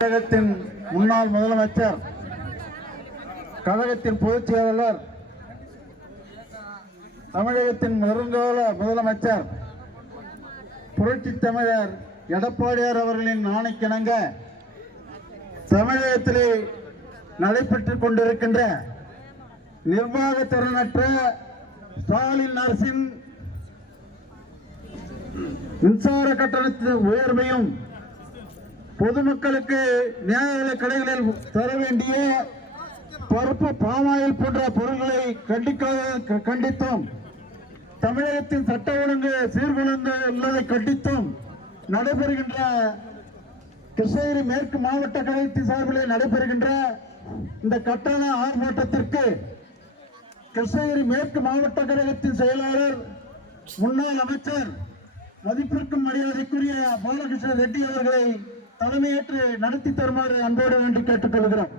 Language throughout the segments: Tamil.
தமிழகத்தின் முன்னாள் முதலமைச்சர் கழகத்தின் பொதுச் செயலாளர் தமிழகத்தின் வருங்கால முதலமைச்சர் புரட்சி தமிழர் எடப்பாடியார் அவர்களின் ஆணைக்கிணங்க தமிழகத்திலே நடைபெற்றுக் கொண்டிருக்கின்ற நிர்வாக திறனற்ற ஸ்டாலின் அரசின் மின்சார கட்டணத்தின் உயர்வையும் பொதுமக்களுக்கு நியாய கடைகளில் தர வேண்டிய பருப்பு பாமாயில் போன்ற பொருட்களை கண்டிக்காத கண்டித்தோம். தமிழகத்தின் சட்ட ஒழுங்கு சீர்குலைந்து உள்ளதை கண்டித்தும். நடைபெறுகின்ற கிருஷ்ணகிரி மேற்கு மாவட்ட கழகத்தின் சார்பில் நடைபெறுகின்ற இந்த கட்டண ஆர்ப்பாட்டத்திற்கு கிருஷ்ணகிரி மேற்கு மாவட்ட கழகத்தின் செயலாளர் முன்னாள் அமைச்சர் மதிப்பிற்கும் மரியாதைக்குரிய பாலகிருஷ்ண ரெட்டி அவர்களை தலைமையேற்று நடத்தி தருமாறு அன்போடு வேண்டி கேட்டுக்கொள்கிறோம்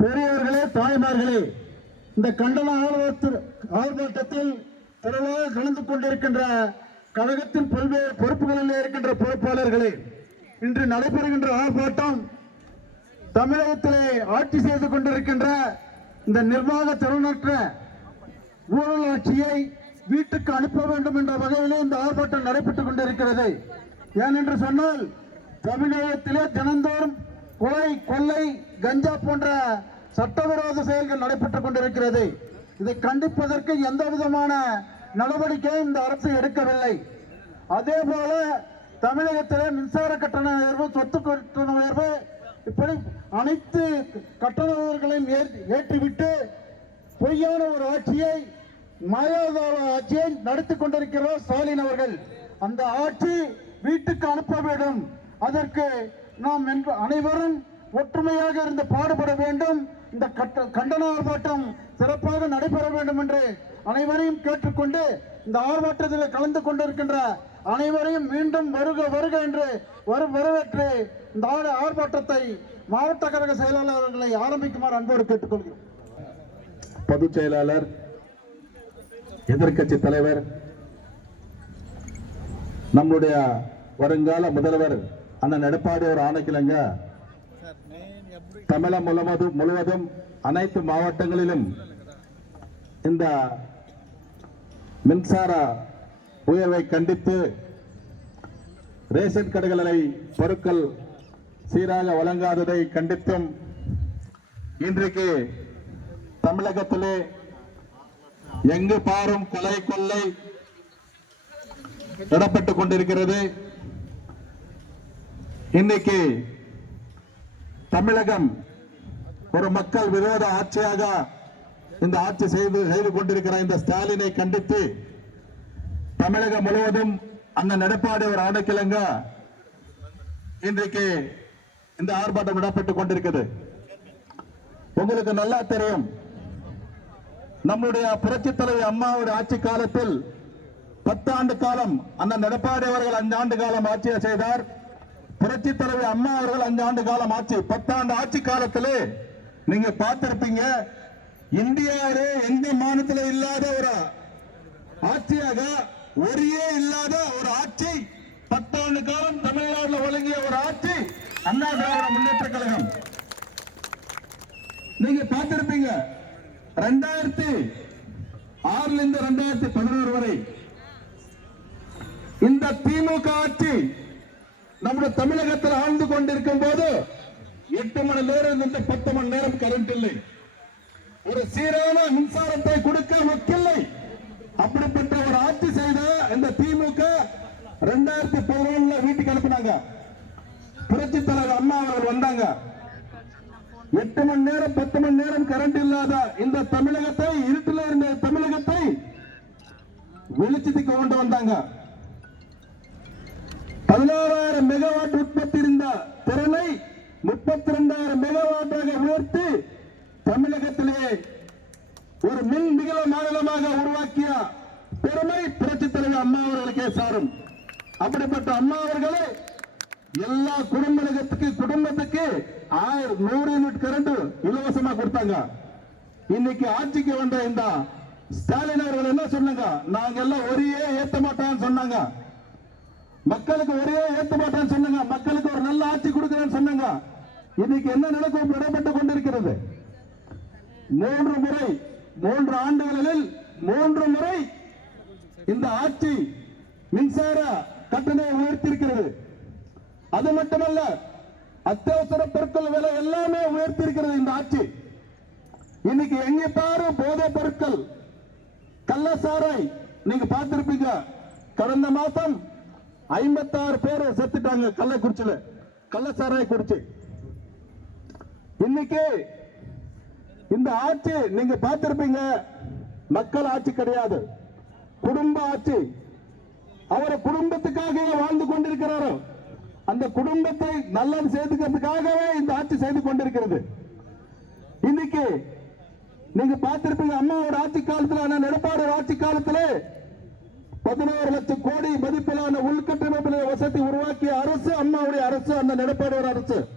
பெரியவர்களே தாய்மார்களே இந்த கண்டன ஆர்ப்பாட்டத்தில் திரளாக கலந்து கொண்டிருக்கின்ற கழகத்தின் பல்வேறு பொறுப்புகளில் இருக்கின்ற பொறுப்பாளர்களே இன்று நடைபெறுகின்ற ஆர்ப்பாட்டம் தமிழகத்திலே ஆட்சி செய்து கொண்டிருக்கின்ற இந்த நிர்வாக திறனற்ற ஊழல் ஆட்சியை வீட்டுக்கு அனுப்ப வேண்டும் என்ற வகையிலே இந்த ஆர்ப்பாட்டம் நடைபெற்றுக் கொண்டிருக்கிறது. ஏனென்று சொன்னால் தமிழகத்திலே தினந்தோறும் கொலை கொள்ளை கஞ்சா போன்ற சட்டவிரோத செயல்கள் நடைபெற்றுக் கொண்டிருக்கிறது. இதை கண்டிப்பதற்கு எந்த விதமான நடவடிக்கையும் இந்த அரசு எடுக்கவில்லை. அதே போல தமிழகத்தில் மின்சார கட்டண உயர்வு சொத்து கட்டண உயர்வு இப்படி அனைத்து கட்டண உயர்வுகளையும் ஏற்- ஏற்றிவிட்டு பொய்யான ஒரு ஆட்சியை மாயாதாள ஆட்சியை நடத்தி கொண்டிருக்கிறார் ஸ்டாலின் அவர்கள். அந்த ஆட்சி வீட்டுக்கு அனுப்ப வேண்டும். அதற்கு நாம் என்று அனைவரும் ஒற்றுமையாக இருந்து பாடுபட வேண்டும். இந்த கட்ட கண்டன ஆர்ப்பாட்டம் சிறப்பாக நடைபெற வேண்டும் என்று அனைவரையும் கேட்டுக்கொண்டு இந்த ஆர்ப்பாட்டத்தில் கலந்து கொண்டிருக்கின்ற அனைவரையும் மீண்டும் வருக வருக என்று வரவேற்று இந்த ஆடு- ஆர்ப்பாட்டத்தை மாவட்ட கழக செயலாளர்களை ஆரம்பிக்குமாறு அன்போடு கேட்டுக்கொள்கிறோம். பொதுச் செயலாளர் எதிர்க்கட்சி தலைவர் நம்முடைய வருங்கால முதல்வர் அண்ணன் எடப்பாடி ஒரு ஆணைக்கிழங்க. தமிழகம் முழுவதும் முழுவதும் அனைத்து மாவட்டங்களிலும் இந்த மின்சார உயர்வை கண்டித்து ரேஷன் கடைகளை பொருட்கள் சீராக வழங்காததை கண்டித்தும் இன்றைக்கு தமிழகத்திலே எங்கு பாரும் கொலை கொள்ளை இடப்பட்டுக் கொண்டிருக்கிறது. இன்னைக்கு தமிழகம் ஒரு மக்கள் விரோத ஆட்சியாக இந்த ஆட்சி செய்து செய்து கொண்டிருக்கிற இந்த ஸ்டாலினை கண்டித்து தமிழகம் முழுவதும் அண்ணன் எடப்பாடி ஒரு ஆணைக்கிழங்க இன்றைக்கு இந்த ஆர்ப்பாட்டம் இடப்பட்டுக் கொண்டிருக்கிறது உங்களுக்கு நல்லா தெரியும் நம்முடைய புரட்சி தலைவி அம்மாவுடைய ஆட்சி காலத்தில் பத்தாண்டு காலம் அண்ணன் எடப்பாடி அவர்கள் அஞ்சு ஆண்டு காலம் ஆட்சியை செய்தார். புரட்சி தலைவி அம்மா அவர்கள் அஞ்சு ஆண்டு காலம் ஆட்சி. பத்தாண்டு ஆட்சி காலத்திலே நீங்க பார்த்திருப்பீங்க இந்தியாவிலே எந்த மாநிலத்தில் இல்லாத ஒரு ஆட்சியாக ஒரே இல்லாத ஒரு ஆட்சி பத்தாண்டு காலம் தமிழ்நாட்டில் வழங்கிய ஒரு ஆட்சி அண்ணா திராவிட முன்னேற்ற கழகம். நீங்க பார்த்திருப்பீங்க ரெண்டாயிரத்தி ஆறுல இருந்து ரெண்டாயிரத்தி பதினோரு வரை இந்த திமுக ஆட்சி நம்முடைய தமிழகத்தில் ஆழ்ந்து கொண்டிருக்கும் போது எட்டு மணி நேரம் இருந்து பத்து மணி நேரம் கரண்ட் இல்லை ஒரு சீரான மின்சாரத்தை கொடுக்க ஒக்கில்லை அப்படிப்பட்ட ஒரு ஆட்சி செய்த இந்த திமுக ரெண்டாயிரத்தி பதினொன்னுல வீட்டுக்கு அனுப்புனாங்க புரட்சி தலைவர் அம்மா அவர்கள் வந்தாங்க எட்டு மணி நேரம் பத்து மணி நேரம் கரண்ட் இல்லாத இந்த தமிழகத்தை இருட்டில் இருந்த தமிழகத்தை வெளிச்சத்துக்கு கொண்டு வந்தாங்க பதினாறாயிரம் மெகாவாட் உற்பத்தி இருந்த திறனை முப்பத்தி ரெண்டாயிரம் மெகாவாட்டாக உயர்த்தி தமிழகத்திலேயே ஒரு மின் மிகுல மாநிலமாக உருவாக்கிய பெருமை புரட்சி தலைவர் அம்மா அவர்களுக்கே சாரும். அப்படிப்பட்ட அம்மா அவர்களே எல்லா குடும்பத்துக்கு குடும்பத்துக்கு ஆயிரம் நூறு யூனிட் கரண்ட் இலவசமா கொடுத்தாங்க. இன்னைக்கு ஆட்சிக்கு வந்த இந்த ஸ்டாலின் அவர்கள் என்ன சொன்னாங்க? நாங்க எல்லாம் ஒரே ஏத்த மாட்டோம்னு சொன்னாங்க. மக்களுக்கு ஒரே ஏத்த மாட்டோம்னு சொன்னாங்க மக்களுக்கு ஒரு நல்ல ஆட்சி கொடுக்கறேன்னு பாருங்க இன்னைக்கு என்ன நடக்கும்? நடைபெற்றுக் கொண்டிருக்கிறது. மூன்று முறை மூன்று ஆண்டுகளில் மூன்று முறை இந்த ஆட்சி மின்சார கட்டணம் உயர்த்தியிருக்கிறது. அது மட்டுமல்ல அத்தியாவசர பொருட்கள் விலை எல்லாமே உயர்த்தியிருக்கிறது இந்த ஆட்சி. இன்னைக்கு எங்க பாரு போதை பொருட்கள் கள்ளசாரை நீங்க பார்த்திருப்பீங்க. கடந்த மாசம் ஐம்பத்தாறு பேர் செத்துட்டாங்க கள்ளக்குறிச்சியில. கள்ளசாராய் குறிச்சி இன்னைக்கு இந்த ஆட்சி நீங்க பார்த்திருப்பீங்க. மக்கள் ஆட்சி கிடையாது. குடும்ப ஆட்சி. அவரை குடும்பத்துக்காக வாழ்ந்து கொண்டிருக்கிறாரோ அந்த குடும்பத்தை நல்லது செய்துக்கிறதுக்காகவே இந்த ஆட்சி செய்து கொண்டிருக்கிறது. இன்னைக்கு நீங்க பார்த்திருப்பீங்க அம்மாவோட ஆட்சி காலத்துல ஆனா எடப்பாடி ஆட்சி காலத்துல பதினோரு லட்சம் கோடி மதிப்பிலான உள்கட்டமைப்பு வசதி உருவாக்கிய அரசு அம்மாவுடைய அரசு அந்த எடப்பாடியோட அரசு.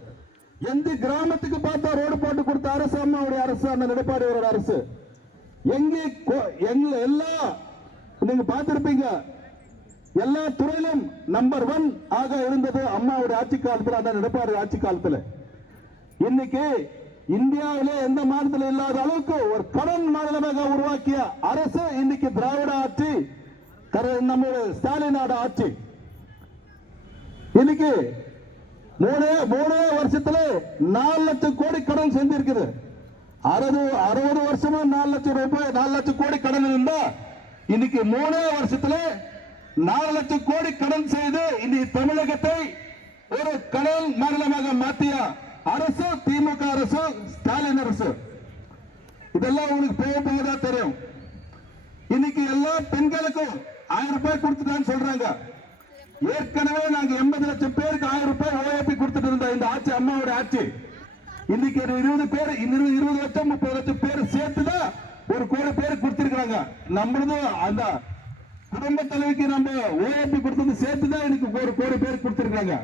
எந்த கிராமத்துக்கு பார்த்தா ரோடு போட்டு கொடுத்த அரசு அம்மாவுடைய அரசு அந்த எடப்பாடியோட அரசு. எங்கே கோ- எங்க எல்லா நீங்க பார்த்திருப்பீங்க எல்லா துறையிலும் நம்பர் ஒன் ஆக இருந்தது அம்மாவுடைய ஆட்சி காலத்துல அந்த எடப்பாடி ஆட்சி காலத்தில். இன்னைக்கு இந்தியாவிலே எந்த மாநிலத்தில் இல்லாத அளவுக்கு ஒரு கடன் மாநிலமாக உருவாக்கிய அரசு இன்னைக்கு திராவிட ஆட்சி நம்ம ஸ்டாலினோட ஆட்சி. இன்னைக்கு மூணே மூணே வருஷத்துல நாலு லட்சம் கோடி கடன் செஞ்சிருக்குது. அறுபது அறுபது வருஷமா நாலு லட்சம் ரூபாய் நாலு லட்சம் கோடி கடன் இருந்தா இன்னைக்கு மூணே வருஷத்துல நாலு லட்சம் கோடி கடன் செய்து இன்னைக்கு தமிழகத்தை ஒரு கடன் மாநிலமாக மாற்றிய அரசு திமுக அரசு ஸ்டாலின் அரசு. இதெல்லாம் உங்களுக்கு போக போகதான் தெரியும். இன்னைக்கு எல்லா பெண்களுக்கும் ஆயிரம் ரூபாய் கொடுத்துட்டான்னு சொல்றாங்க. ஏற்கனவே நாங்க எண்பது லட்சம் பேருக்கு ஆயிரம் ரூபாய் ஓஏபி கொடுத்துட்டு இருந்தோம் இந்த ஆட்சி அம்மாவோட ஆட்சி. இன்னைக்கு ஒரு இருபது பேர் இன்னும் இருபது லட்சம் முப்பது லட்சம் பேர் சேர்த்துதான் ஒரு கோடி பேர் கொடுத்திருக்கிறாங்க. நம்மளது அந்த குடும்ப தலைவிக்கு நம்ம ஓஏபி கொடுத்தது சேர்த்துதான் இன்னைக்கு ஒரு கோடி பேர் கொடுத்திருக்காங்க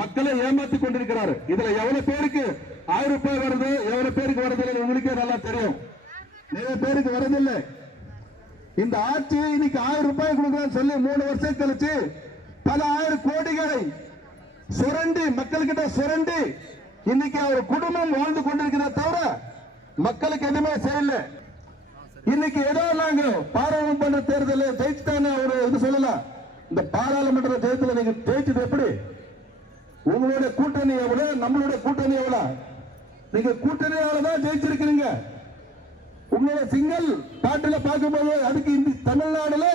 மக்களை ஏமாத்தி கொண்டிருக்கிறாரு. இதுல எவ்வளவு பேருக்கு ஆயிரம் ரூபாய் வருது எவ்வளவு பேருக்கு வருது உங்களுக்கே நல்லா தெரியும். நிறைய பேருக்கு வரதில்லை. இந்த ஆட்சி இன்னைக்கு ஆயிரம் ரூபாய் கொடுக்கலாம் சொல்லி மூணு வருஷம் கழிச்சு பல ஆயிரம் கோடிகளை சுரண்டி மக்கள்கிட்ட சுரண்டி இன்னைக்கு அவர் குடும்பம் வாழ்ந்து கொண்டிருக்கிறத தவிர மக்களுக்கு எதுவுமே செய்யல. இன்னைக்கு ஏதோ நாங்க பாராளுமன்ற தேர்தலில் ஜெயிச்சுட்டானே அவரு இது சொல்லல. இந்த பாராளுமன்ற தேர்தலில் நீங்க ஜெயிச்சது எப்படி? உங்களுடைய கூட்டணி எவ்வளவு நம்மளுடைய கூட்டணி எவ்வளவு நீங்க கூட்டணியால தான் ஜெயிச்சிருக்கிறீங்க. உங்களோட சிங்கிள் பாட்டுல பார்க்கும்போது அதுக்கு இந்த தமிழ்நாடுல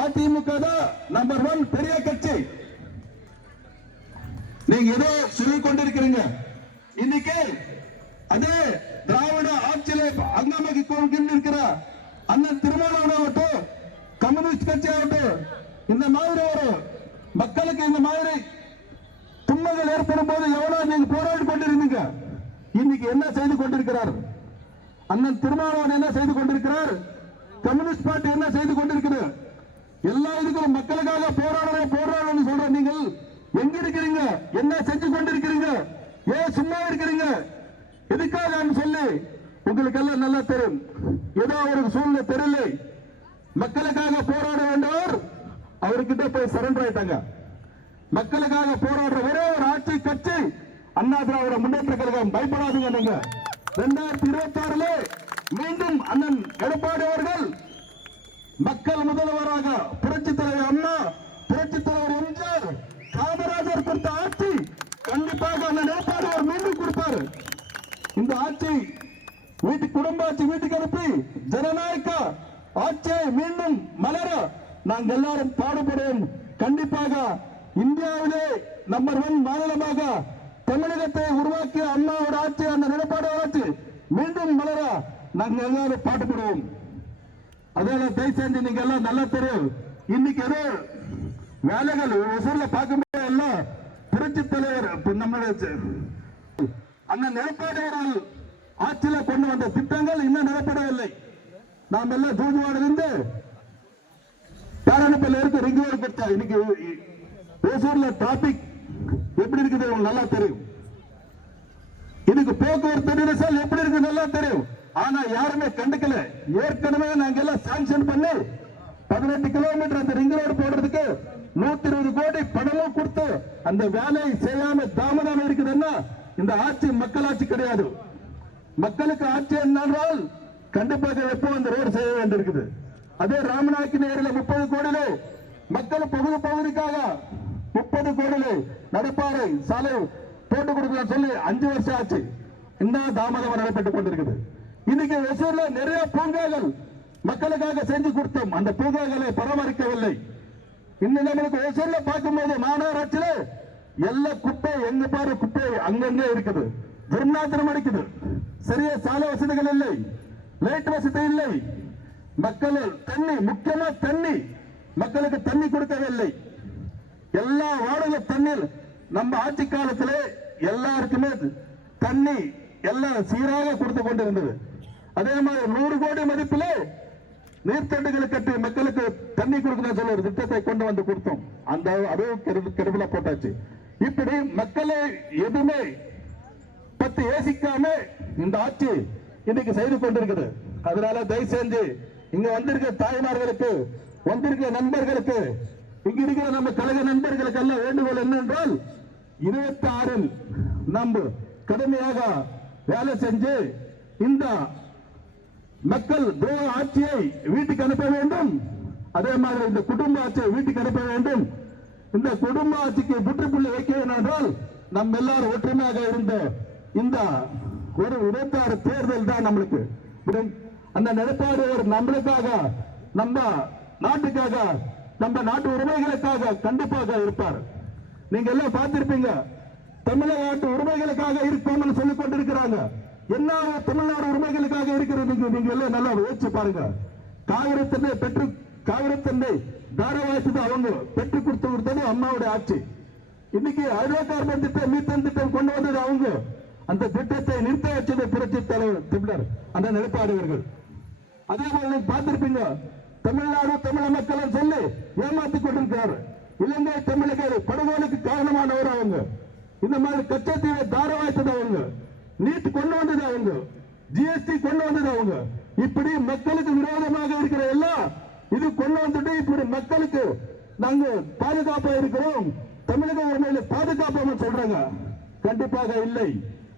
அதிமுக தான் நம்பர் ஒன் பெரிய கட்சி. நீங்க ஏதோ சொல்லிக் கொண்டிருக்கிறீங்க. இன்னைக்கு அதே திராவிட ஆட்சியில அங்கமைக்கு கொண்டிருக்கிற அண்ணன் திருமணம் ஆகட்டும் கம்யூனிஸ்ட் கட்சி ஆகட்டும் இந்த மாதிரி ஒரு மக்களுக்கு இந்த மாதிரி துன்பங்கள் ஏற்படும் போது எவ்வளவு நீங்க போராடி கொண்டிருந்தீங்க. இன்னைக்கு என்ன செய்து கொண்டிருக்கிறார்? அண்ணன் திருமாவளவன் என்ன செய்து கொண்டிருக்கிறார்? கம்யூனிஸ்ட் பார்ட்டி என்ன செய்து கொண்டிருக்கிறது? எல்லா இதுக்கும் மக்களுக்காக போராடுறோம் போராடுறோம்னு சொல்ற நீங்கள் எங்க இருக்கிறீங்க? என்ன செஞ்சு கொண்டிருக்கிறீங்க? ஏன் சும்மா இருக்கிறீங்க? எதுக்காக சொல்லி? உங்களுக்கு எல்லாம் நல்லா தெரியும். ஏதோ ஒரு சூழ்நிலை தெரியல. மக்களுக்காக போராட வேண்டவர் அவர்கிட்ட போய் சரண்டர் ஆயிட்டாங்க. மக்களுக்காக போராடுற ஒரே ஒரு ஆட்சி கட்சி அண்ணா திராவிட முன்னேற்ற கழகம். பயப்படாதீங்க நீங்க ரெண்டாயிரத்தி இருபத்தி ஆறுல மீண்டும் அண்ணன் எடப்பாடி அவர்கள் மக்கள் முதல்வராக புரட்சி தலைவர் அண்ணா புரட்சி தலைவர் எம்ஜிஆர் காமராஜர் கொடுத்த ஆட்சி கண்டிப்பாக அண்ணன் எடப்பாடி அவர் மீண்டும் கொடுப்பாரு. இந்த ஆட்சி வீட்டு குடும்ப ஆட்சி வீட்டுக்கு அனுப்பி ஜனநாயக ஆட்சியை மீண்டும் மலர நாங்கள் எல்லாரும் பாடுபடுவோம். கண்டிப்பாக இந்தியாவிலே நம்பர் ஒன் மாநிலமாக தமிழகத்தை உருவாக்கிய அண்ணாவோட ஆட்சி அந்த நிலப்பாடு ஆட்சி மீண்டும் மலர நாங்கள் எல்லாரும் பாட்டுப்படுவோம் அதனால தயவு செஞ்சு நீங்க எல்லாம் நல்லா தெரியும். இன்னைக்கு ஏதோ வேலைகள் ஒசூர்ல பார்க்கும்போது எல்லாம் புரட்சி தலைவர் இப்ப நம்மளுடைய செ- அண்ணன் ஆட்சியில கொண்டு வந்த திட்டங்கள் இன்னும் நிலப்படவில்லை நாம் எல்லாம் தூதுவாடிலிருந்து பேரணப்பல்ல இருக்கு ரிங் கொடுத்தா இன்னைக்கு ஓசூர்ல டிராபிக் எப்படி இருக்குது உங்களுக்கு நல்லா தெரியும்? இதுக்கு போக்குவரத்து நெரிசல் எப்படி இருக்கு நல்லா தெரியும். ஆனா யாருமே கண்டுக்கல. ஏற்கனவே நாங்க எல்லாம் சாங்ஷன் பண்ணி பதினெட்டு கிலோமீட்டர் அந்த ரிங் ரோடு போடுறதுக்கு நூத்தி இருபது கோடி பணமும் கொடுத்து அந்த வேலையை செய்யாம தாமதம் இருக்குதுன்னா இந்த ஆட்சி மக்களாட்சி கிடையாது. மக்களுக்கு ஆட்சி என்றால் கண்டிப்பாக எப்போ அந்த ரோடு செய்ய வேண்டியிருக்குது. அதே ராமநாயக்கி நேரில் முப்பது கோடியிலே மக்கள் பகுதி பகுதிக்காக முப்பது கோடியிலே நடுப்பாறை சாலை போட்டு கொடுக்கலாம் சொல்லி அஞ்சு வருஷம் ஆச்சு. இன்னும் தாமதமாக நடைபெற்றுக் கொண்டிருக்குது. இன்னைக்கு ஒசூர்ல நிறைய பூங்காக்கள் மக்களுக்காக செஞ்சு கொடுத்தோம். அந்த பூங்காக்களை பராமரிக்கவில்லை. இன்னும் நம்மளுக்கு ஒசூர்ல பார்க்கும்போது மாநகராட்சியில எல்லா குப்பை எங்க பாரு குப்பை அங்கங்கே இருக்குது. துர்நாத்திரம் அடிக்குது. சரியா சாலை வசதிகள் இல்லை. லைட் வசதி இல்லை. மக்கள் தண்ணி முக்கியமா தண்ணி. மக்களுக்கு தண்ணி கொடுக்கவில்லை. எல்லா வாடகை தண்ணீர் நம்ம ஆட்சி காலத்திலே எல்லாருக்குமே தண்ணி எல்லாம் சீராக கொடுத்து கொண்டிருந்தது. அதே மாதிரி நூறு கோடி மதிப்பிலே நீர்த்தண்டுகளை கட்டி மக்களுக்கு தண்ணி கொடுக்கணும் சொல்ல ஒரு திட்டத்தை கொண்டு வந்து கொடுத்தோம். அந்த அதுவும் கெடு- போட்டாச்சு. இப்படி மக்களை எதுவுமே பத்தி யோசிக்காம இந்த ஆட்சி இன்னைக்கு செய்து கொண்டிருக்குது. அதனால தயவு செஞ்சு இங்க வந்திருக்க தாய்மார்களுக்கு வந்திருக்க நண்பர்களுக்கு இங்க இருக்கிற நம்ம கழக நண்பர்களுக்கு எல்லாம் வேண்டுகோள் என்னென்றால் இருபத்தி ஆறில் நம்ம கடுமையாக வேலை செஞ்சு இந்த மக்கள் துரோக ஆட்சியை வீட்டுக்கு அனுப்ப வேண்டும். அதே மாதிரி இந்த குடும்ப ஆட்சியை வீட்டுக்கு அனுப்ப வேண்டும். இந்த குடும்ப ஆட்சிக்கு புற்றுப்புள்ளி வைக்க என்றால் நம்ம எல்லாரும் ஒற்றுமையாக இருந்த இந்த ஒரு இருபத்தாறு தேர்தல் தான் நம்மளுக்கு அந்த நிலைப்பாடு ஒரு நம்மளுக்காக நம்ம நாட்டுக்காக நம்ம நாட்டு உரிமைகளுக்காக கண்டிப்பாக இருப்பார். நீங்க எல்லாம் பார்த்திருப்பீங்க தமிழக நாட்டு உரிமைகளுக்காக இருப்போம்னு சொல்லிக் கொண்டிருக்கிறாங்க. என்ன தமிழ்நாடு உரிமைகளுக்காக இருக்கிறது? நீங்க நீங்க எல்லாம் நல்லா யோசிச்சு பாருங்க. காவிரத்தன்னை பெற்று காவிரத்தன்னை தாராவாய்ச்சது அவங்க பெற்று கொடுத்து கொடுத்தது அம்மாவுடைய ஆட்சி. இன்னைக்கு ஹைட்ரோ கார்பன் திட்டம் மீத்தன் திட்டம் கொண்டு வந்தது அவங்க. அந்த திட்டத்தை நிறுத்த வச்சது புரட்சி தலைவர் திமிழர் அந்த நிலப்பாடுவர்கள் அதே போல நீங்க பார்த்திருப்பீங்க தமிழ்நாடு தமிழ் மக்கள் சொல்லி ஏமாத்தி கொண்டிருக்கிறார். இலங்கை தமிழக படுகொலைக்கு காரணமானவர் அவங்க. இந்த மாதிரி கச்சத்தீவை தாரவாய்த்தது அவங்க. நீட் கொண்டு வந்தது அவங்க. ஜிஎஸ்டி கொண்டு வந்தது அவங்க. இப்படி மக்களுக்கு விரோதமாக இருக்கிற எல்லாம் இது கொண்டு வந்துட்டு இப்படி மக்களுக்கு நாங்க பாதுகாப்பா இருக்கிறோம். தமிழக உரிமையில பாதுகாப்பாம சொல்றாங்க. கண்டிப்பாக இல்லை.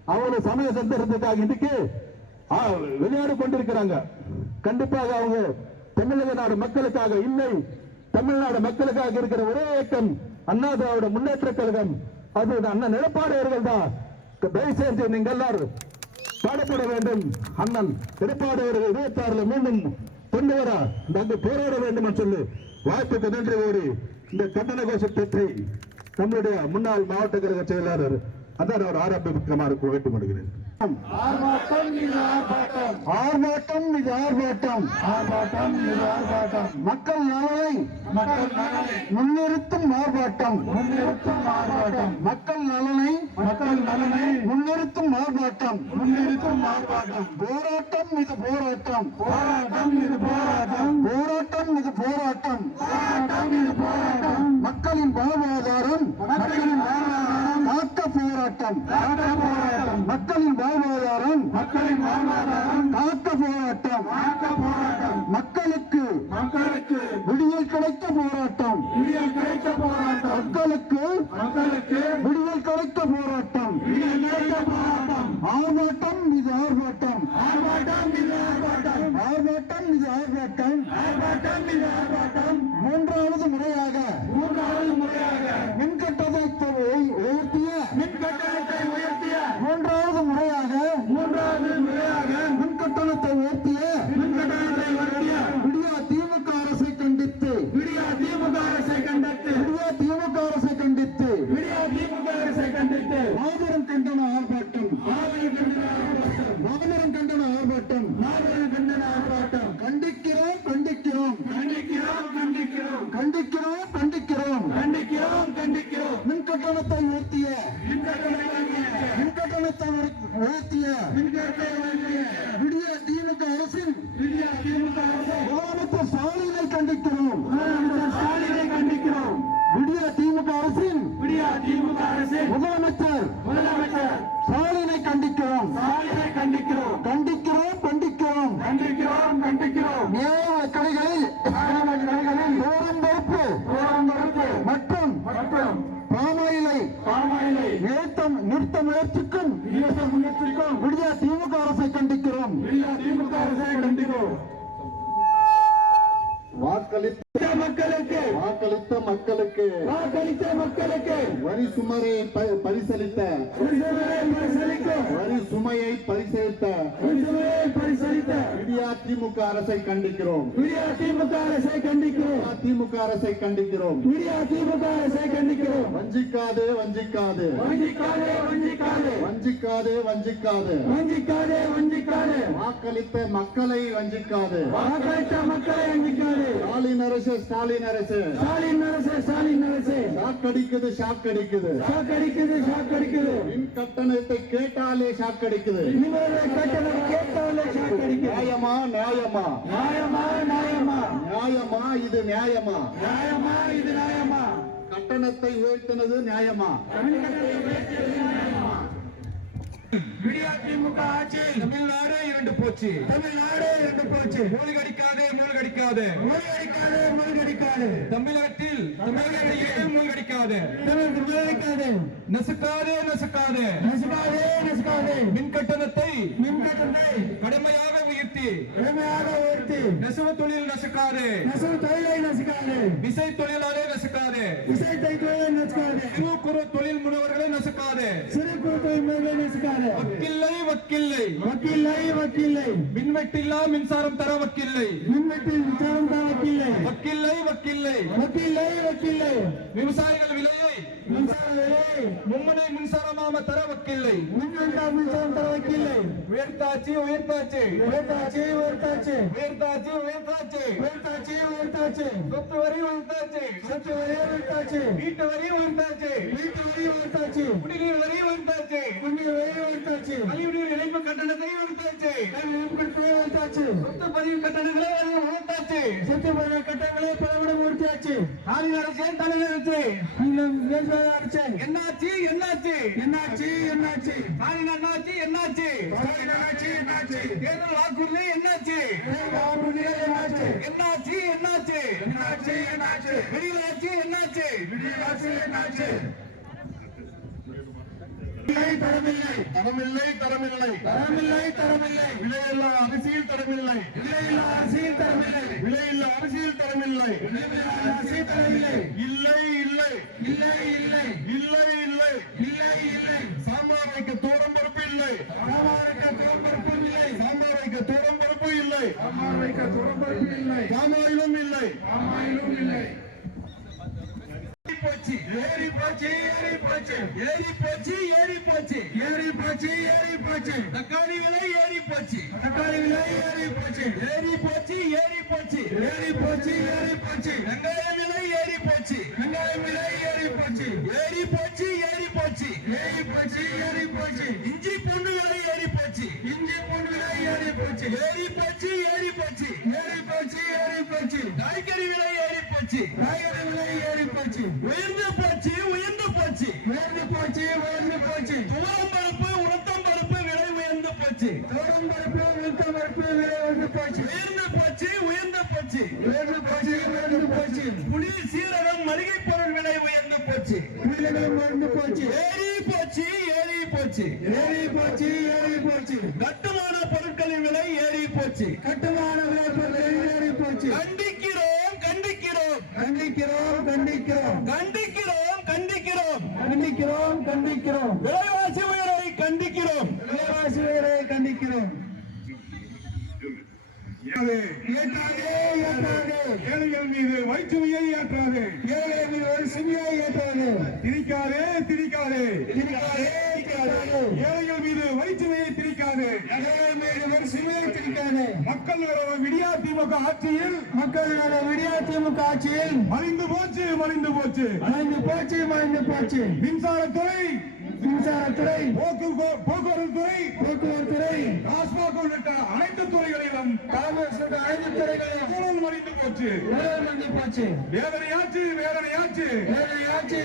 அவங்க சமய சந்தர்ப்பத்துக்காக இன்னைக்கு விளையாடு கொண்டிருக்கிறாங்க. கண்டிப்பாக அவங்க தமிழக நாடு மக்களுக்காக இல்லை. தமிழ்நாடு மக்களுக்காக இருக்கிற ஒரே இயக்கம் அண்ணா திராவிட முன்னேற்ற கழகம். அது அண்ணன் நிலப்பாடையர்கள் தான். தயவு செஞ்சு நீங்க எல்லாரும் பாடப்பட வேண்டும். அண்ணன் நிலப்பாடையர்கள் இருபத்தி ஆறுல மீண்டும் கொண்டு வர நாங்கள் போராட வேண்டும் என்று சொல்லி வாய்ப்புக்கு நன்றி கூறி இந்த கண்டன பற்றி நம்முடைய முன்னாள் மாவட்ட கழக செயலாளர் அதான் அவர் ஆரம்பிக்கமாக வேண்டும் பண்ணுகிறேன் ஆர்ப்பாட்டம் இது ஆர்ப்பாட்டம். ஆர்ப்பாட்டம் இது ஆர்ப்பாட்டம். ஆர்ப்பாட்டம் இது ஆர்ப்பாட்டம். மக்கள் நலனை மக்கள் நலனை முன்னிறுத்தும் ஆர்ப்பாட்டம். முன்னிறுத்தும் ஆர்ப்பாட்டம். மக்கள் நலனை மக்கள் நலனை முன்னிறுத்தும் ஆர்ப்பாட்டம். முன்னிறுத்தும் ஆர்ப்பாட்டம். போராட்டம் இது போராட்டம். போராட்டம் இது போராட்டம். போராட்டம் இது போராட்டம். போராட்டம் இது போராட்டம். மக்களின் வாழ்வாதாரம் மக்களின் வாழ்வாதாரம் காக்க போராட்டம் மக்களின் வாழ்வாதாரம் மக்களின் வாழ்வாதாரம். காக்க போராட்டம். காக்க போராட்டம். மக்களுக்கு மக்களுக்கு விடியல் கிடைக்க போராட்டம். விடியல் கிடைக்க போராட்டம். மக்களுக்கு மக்களுக்கு விடியல் கிடைக்க போராட்டம். விடியல் கிடைக்க போராட்டம். ஆர்ப்பாட்டம் இது ஆர்ப்பாட்டம். ஆர்ப்பாட்டம் இது ஆர்ப்பாட்டம். ஆர்ப்பாட்டம் இது ஆர்ப்பாட்டம். ஆர்ப்பாட்டம் இது ஆர்ப்பாட்டம். மூன்றாவது முறையாக மூன்றாவது முறையாக மின் கட்டணத்தை உயர்த்திய மின் கட்டணத்தை உயர்த்திய மூன்றாவது முறையாக மூன்றாவது முறையாக மின் கட்டணத்தை உயர்த்திய மின் கட்டணத்தை உயர்த்திய விடியா திமுக அரசை கண்டித்து விடியா திமுக அரசை கண்டித்து விடியா திமுக அரசை கண்டித்து விடியா திமுக அரசை கண்டித்து மாபெரும் கண்டன ஆர்ப்பாட்டம் மாபெரும் கண்டன ஆர்ப்பாட்டம் மாபெரும் கண்டன ஆர்ப்பாட்டம் மாபெரும் கண்டன ஆர்ப்பாட்டம் கண்டிக்கிறோம் கண்டிக்கிறோம் கண்டிக்கிறோம் கண்டிக்கிறோம் கண்டிக்கிறோம். கண்டிக்கிறோம் கண்டிக்கிறோம். மின் கட்டணத்தை உயர்த்திய. மின் கட்டணத்தை உயர்த்திய. விடிய திமுக அரசின் முதலமைச்சர் ஸ்டாலினை கண்டிக்கிறோம். ஸ்டாலினை கண்டிக்கிறோம். விடிய திமுக அரசின் விடிய திமுக அரசின் முதலமைச்சர் முதலமைச்சர் வாக்களித்த மக்களுக்கு. வாக்களித்த மக்களுக்கு. வாக்களித்த மக்களுக்கு. வரி சுமரை பரிசளித்த. வரி சுமையை பரிசளித்த. பரிசளித்த. இந்தியா திமுக அரசை கண்டிக்கிறோம். திமுக அரசை கண்டிக்கிறோம். திமுக அரசை கண்டிக்கிறோம். திமுக அரசை கண்டிக்கிறோம். வஞ்சிக்காதே வஞ்சிக்காது. வஞ்சிக்காதே வஞ்சிக்காதே. வஞ்சிக்காதே வஞ்சிக்காது. வஞ்சிக்காதே வஞ்சிக்காதே. வாக்களித்த மக்களை வஞ்சிக்காது. வாக்களித்த மக்களை வஞ்சிக்காதே. ஸ்டாலின் அரசு ஸ்டாலின் அரசு. ஸ்டாலின் அரசு ஸ்டாலின் அரசு. ஷாக் அடிக்குது ஷாக் அடிக்குது மின் கட்டணத்தை கேட்டாலே ஷாக்கடிக்குது. நிவாரண கட்டணம் கேட்டாலே ஷாக் அடிக்குது நியாயமா நியாயமா? நியாயமா நியாயமா? நியாயமா இது நியாயமா? நியாயமா இது நியாயமா? கட்டணத்தை உயர்த்தினது நியாயமா? விடியா திமுக ஆட்சி தமிழ்நாடு இரண்டு போச்சு. தமிழ்நாடு இரண்டு போச்சு. மூழ்கடிக்காதே மூழ்கடிக்காதே. மூழ்கடிக்காதே மூழ்கடிக்காதே. தமிழகத்தில் தமிழகத்தையே மூழ்கடிக்காதே? தமிழ் மூழ்கடிக்காதே? நசுக்காதே நசுக்காதே. நசுக்காதே நசுக்காதே. மின் கட்டணத்தை மின் கட்டணத்தை கடுமையாக உயர்த்தி. கடுமையாக உயர்த்தி. நெசவு தொழில் நசுக்காதே. நெசவு தொழிலை நசுக்காதே. விசை தொழிலாளே நசுக்காதே. விசைத்தை தொழிலை நசுக்காதே. சிறு குறு தொழில் முனைவர்களை நசுக்காதே. சிறு குறு தொழில் முறைகளை நசுக்காதே. வக்கில்லை வக்கில்லை. வக்கீலை வக்கீலை மின்வெட்டில்லா மின்சாரம் தர வக்கில்லை. மின்வெட்டில் விசாரம் தான் வக்கீலை வக்கில்லை வக்கில்லை. வக்கீலை வக்கீலை விவசாயிகள் விலையை மின்சார விலை மும்மனை மின்சாரமாக தர வக்கில்லை மின்வெட்டா மின்சாரம் தர வக்கீலை உயர்த்தாச்சு உயர்த்தாச்சு. உயர்த்தாச்சு உயர்த்தாச்சு. உயர்த்தாச்சு உயர்த்தாச்சு. உயர்த்தாச்சு உயர்த்தாச்சு. சொத்து வரி உயர்த்தாச்சு. சத்து வரி உயர்த்தாச்சு. வீட்டு வரி உயர்த்தாச்சு. வீட்டு வரி உயர்த்தாச்சு. குடிநீர் வரி உயர்த்தாச்சு. குடிநீர் வரி உயர்த்தாச்சு. கழிவுநீர் இணைப்பு கட்டணத்தை உயர்த்தாச்சு. கல்வி உட்கட்டணை உயர்த்தாச்சு. சொத்து பதிவு கட்டணங்களை உயர்த்தாச்சு. சொத்து பதிவு கட்டணங்களை பலவிடம் உயர்த்தியாச்சு. ஆளுநர் அரசு தலைவர் அரசு என்னாச்சு என்னாச்சு? என்னாச்சு என்னாச்சு? ஸ்டாலின் அண்ணாச்சு என்னாச்சு? என்னாச்சு என்னாச்சு? தேர்தல் வாக்குறுதி என்னாச்சு? என்னாச்சு என்னாச்சு? என்னாச்சு என்னாச்சு? என்னாச்சு என்னாச்சு? விடியலாச்சு என்னாச்சு? இல்லை தரமில்லை தரமில்லை தரமில்லை தரமில்லை தரமில்லை விலையில்லா அரிசியில் தரமில்லை அரசியல் விலையில்லா அரசியல் தரமில்லை இல்லை இல்லை. இல்லை இல்லை. இல்லை இல்லை. இல்லை இல்லை. சாம்பாருக்கு தூரம் பொறுப்பு இல்லை. சாம்பாருக்கு தூரம் பொறுப்பு இல்லை. சாம்பாருக்கு தூரம் பொறுப்பு இல்லை. சாம்பாருக்கு தூரம் பொறுப்பு இல்லை. சாமாயிலும் இல்லை. சாமாயிலும் இல்லை. போச்சு ஏறி போச்சு ஏறி போச்சு ஏறி போச்சு ஏறி போச்சு ஏறி போச்சு ஏறி போச்சு தக்காளி விலை ஏறி போச்சு தக்காளி விலை ஏறி போச்சு ஏறி போச்சு ஏறி போச்சு ஏறி போச்சு ஏறி போச்சு வெங்காய விலை ஏறி போச்சு வெங்காய விலை ஏறி போச்சு ஏறி போச்சு ஏறி போச்சு ஏறி போச்சு ஏறி போச்சு இஞ்சி பூண்டு விலை ஏறி போச்சு இஞ்சி பூண்டு விலை ஏறி போச்சு ஏறி போச்சு ஏறி போச்சு போச்சு ஏறி போச்சு காய்கறி விலை ஏறி போச்சு காய்கறி விலை ஏறி போச்சு உயர்ந்து போச்சு உயர்ந்து போச்சு. உயர்ந்து போச்சு உயர்ந்து போச்சு. துவரம் பருப்பு உரத்தம் பருப்பு விலை உயர்ந்து போச்சு. தோரம் பருப்பு உளுத்த பருப்பு விலை உயர்ந்து போச்சு. உயர்ந்து போச்சு உயர்ந்து போச்சு. உயர்ந்து போச்சு உயர்ந்து போச்சு. புளி சீரகம் மளிகை பொருள் விலை உயர்ந்து போச்சு புள்ளிகளும் உயர்ந்து போச்சு ஏறி போச்சு ஏறி போச்சு ஏறி போச்சு ஏறி போச்சு கட்டுமான பொருட்களின் விலை ஏறி போச்சு கட்டுமான விளைபொருள் ஏறி போச்சு கண்டிக்கிறோம் கண்டிக்கிறோம் கண்டிக்கிறோம் கண்டிக்கிறோம் கண்டிக்கிறோம் கண்டிக்கிறோம் கண்டிக்கிறோம். விலைவாசி உயர்வை கண்டிக்கிறோம். விலைவாசி உயரை கண்டிக்கிறோம். ஏற்றாதே ஏற்றாதே ஏழைகள் மீது வயிற்றுமையை ஏற்றாது. ஏழை மீது ஒரு சிமியை ஏற்றாது. திரிக்காதே திரிக்காதே ஏழைகள் மீது வயிற்றுமையை திரிக்காது ஏழை மீது ஒரு சிமியை திரிக்காதே மக்கள் விரோத விடியா திமுக ஆட்சியில் மக்களோட விடியா திமுக ஆட்சியில் மலிந்து போச்சு மலிந்து போச்சு. மறைந்து போச்சு மறைந்து போச்சு. மின்சாரத்துறை மின்சாரத்துறை போக்கு போக்குவரத்து துறை போக்குவரத்து துறை. டாஸ்மாக் உள்ளிட்ட அனைத்து துறைகளிலும் அனைத்து துறைகளையும் ஊழல் மலிந்து போச்சு. ஊழல் மறைந்து போச்சு. வேதனையாச்சு வேதனையாச்சு. வேறு ஆட்சி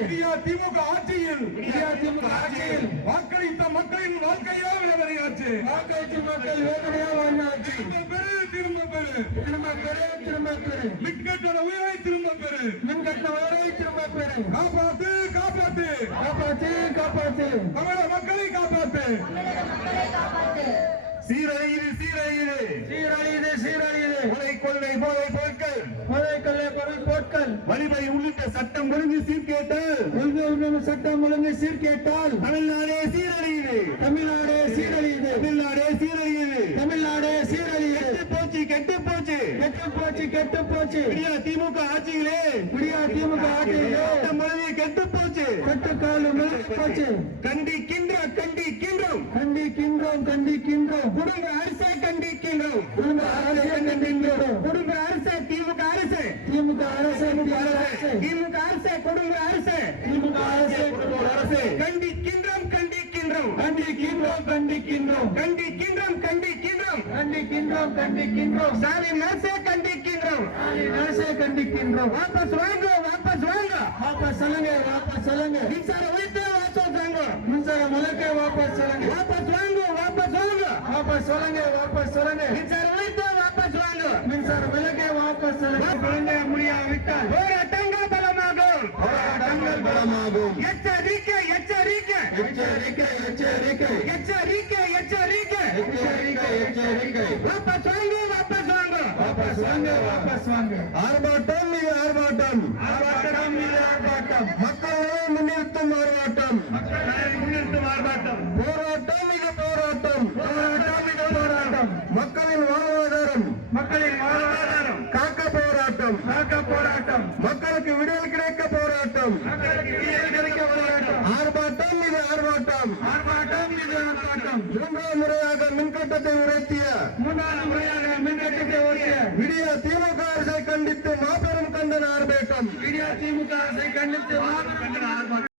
விடியா திமுக ஆட்சியில் விடியா திமுக ஆட்சியில். வாக்களித்த மக்களின் வாழ்க்கையா வேதனையாச்சு. வாக்களித்து மக்கள் வேதனையா வாழ்ந்தாச்சு. திரும்ப பெரு திரும்ப பெரு திரும்ப பெரு மின்கட்டண உயரை திரும்ப காப்பாத்து காப்பாத்து. காப்பாத்து காப்பாற்று தமிழக மக்களை காப்பாற்று சீரழியுது சீரழியுது சீரழியுது சீரழியுது கொலை கொள்ளை போதை பொருட்கள். கொள்ளை பொருள் பொருட்கள் வழிமுறை உள்ளிட்ட சட்டம் ஒழுங்கு சீர்கேட்டால். சட்டம் ஒழுங்கு சீர்கேட்டால். தமிழ்நாடே சீரழியுது. தமிழ்நாடு சீரழியுது. தமிழ்நாடே சீரழியுது. தமிழ்நாடு சீரழியுது. கெட்டு போச்சு கெட்டு போச்சு. கெட்டு போச்சு கெட்டு போச்சு. விடியா திமுக ஆட்சியிலே. விடியா திமுக ஆட்சியிலே. ஒழுங்கு கெட்டு போச்சு. கட்டுக்கால் விழுந்து போச்சு. கண்டிக்கின்ற கண்டிக்கின்றோம். கண்டிக்கின்றோம் கண்டிக்கின்றோம். குடும்ப அரசை கண்டிக்கின்றோம். குடும்ப அரசை கண்டிக்கின்றோம். குடும்ப அரசு திமுக அரசு திமுக அரசு திமுக அரசு திமுக அரசு. திமுக அரசு குடும்ப அரசு. கண்டிக்கின்றோம் கண்டிக்கின்றோம். கண்டிக்கின்றோம் கண்டிக்கின்றோம். கண்டிக்கின்றோம் கண்டிக்கின்றோம். கண்டிக்கின்றோம் கண்டிக்கின்றோம். ஸ்டாலின் அரசை கண்டிக்கின்றோம். ஸ்டாலின் அரசை கண்டிக்கின்றோம். வாபஸ் வாங்க வாபஸ் வாங்க. வாபஸ் சொல்லுங்க வாபஸ் சொல்லுங்க. மின்சார உயர்த்த வாபஸ் வாங்க. மின்சார முழக்க வாபஸ் சொல்லுங்க. வாபஸ் வாங்க வாபஸ் வாங்க. வாபஸ் சொல்லுங்க வாபஸ் சொல்லுங்க. மின்சார உயர்த்த வாபஸ் வாங்க. மின்சார விலக்கை வாபஸ் சொல்லுங்க. வழங்க முடியாவிட்டால். பலமாகும் எச்சரிக்கை எச்சரிக்கை. எச்சரிக்கை எச்சரிக்கை. எச்சரிக்கை எச்சரிக்கை. எச்சரிக்கை எச்சரிக்கை. வாபஸ் வாங்க வாபஸ் வாங்க. வாபஸ் வாங்க வாபஸ் வாங்க. ஆர்ப்பாட்டம் இது ஆர்ப்பாட்டம். ஆர்ப்பாட்டம் இது ஆர்ப்பாட்டம். மக்களை முன்னிறுத்தும் ஆர்ப்பாட்டம். முன்னிறுத்தும் ஆர்ப்பாட்டம். போராட்டம் இது போராட்டம். போராட்டம் இது போராட்டம். மக்களின் வாழ்வாதாரம். மக்களின் வாழ்வாதாரம். காக்க போராட்டம். காக்க போராட்டம். மக்களுக்கு விடுதலை கிடைக்க போராட்டம். மக்களுக்கு நீதி கிடைக்க போராட்டம் ஆர்ப்பாட்டம் இது ஆர்ப்பாட்டம். ஆர்ப்பாட்டம் இது ஆர்ப்பாட்டம். மூன்றாம் முறையாக மின்கட்டத்தை உயர்த்திய மூன்றாவது முறையாக மின்கட்டத்தை ஓட்டிய விடிய திமுக அரசை கண்டித்து மாபெரும் கண்டன ஆர்ப்பாட்டம். இந்தியா திமுக அரசை கண்டித்து மாபெரும்